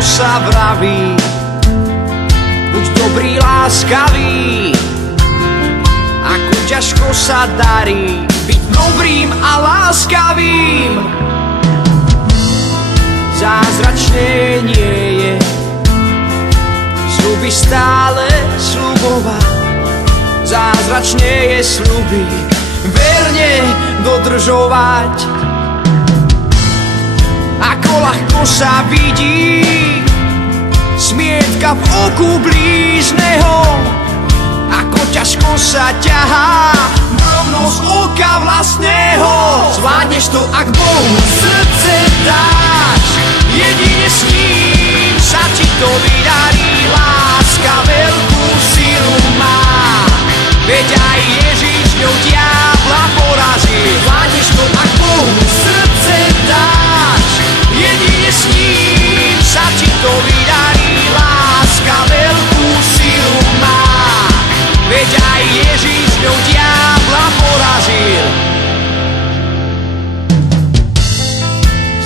sa vraví, buď dobrý, láskavý. Ako ťažko sa darí byť dobrým a láskavým. Zázračné nie je sľuby stále sľubovať. Zázračné je sľuby verne dodržovať. Ako ľahko sa vidí smietka v oku blížneho, ako ťažko sa ťahá drobnosť oka vlastného. Zvládneš to, ak Bohu srdce dáš, jedine s ním sa ti to vydarí. Láska veľkú silu má, veď aj Ježiš ňou diabla porazí. Zvládneš to, ak Bohu srdce dáš, jedine s ním sa ti to vydarí. Láska veľkú silu má, veď aj Ježiš ňou diabla porazil.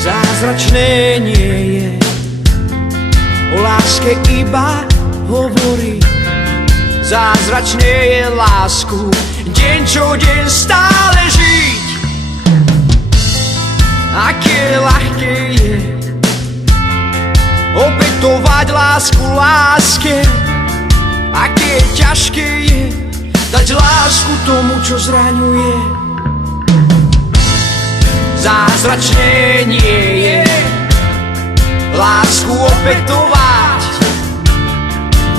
Zázračné nie je o láske iba hovorí. Zázračné je lásku deň čo deň stále žiť. Aké ľahké je opätovať lásku láske, aké ťažké je dať lásku tomu, čo zraňuje. Zázračné nie je lásku opätovať.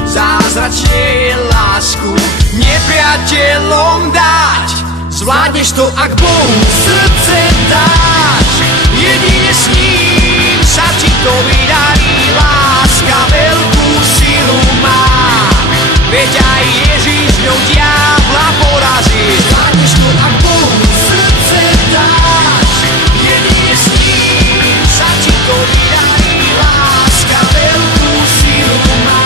Zázračné je lásku nepriateľom dať. Zvládneš to, ak Bohu srdce dáš, jedine s ním sa ti to vydarí. Láska veľkú silu má, veď aj Ježiš ňou diabla porazí. Zvládneš to, ak Bohu srdce dáš, jedine s ním sa ti to vydarí. Láska veľkú silu má,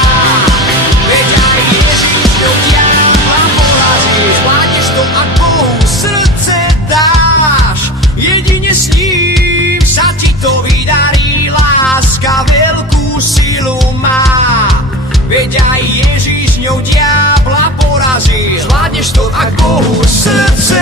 veď aj Ježiš ňou diabla porazí. Zvládneš to, ak Bohu srdce dáš, jedine s ním sa ti to vydarí. Láska veľkú silu má, veď aj Ježiš ňou diabla porazí. Zvládneš to, ak Bohu srdce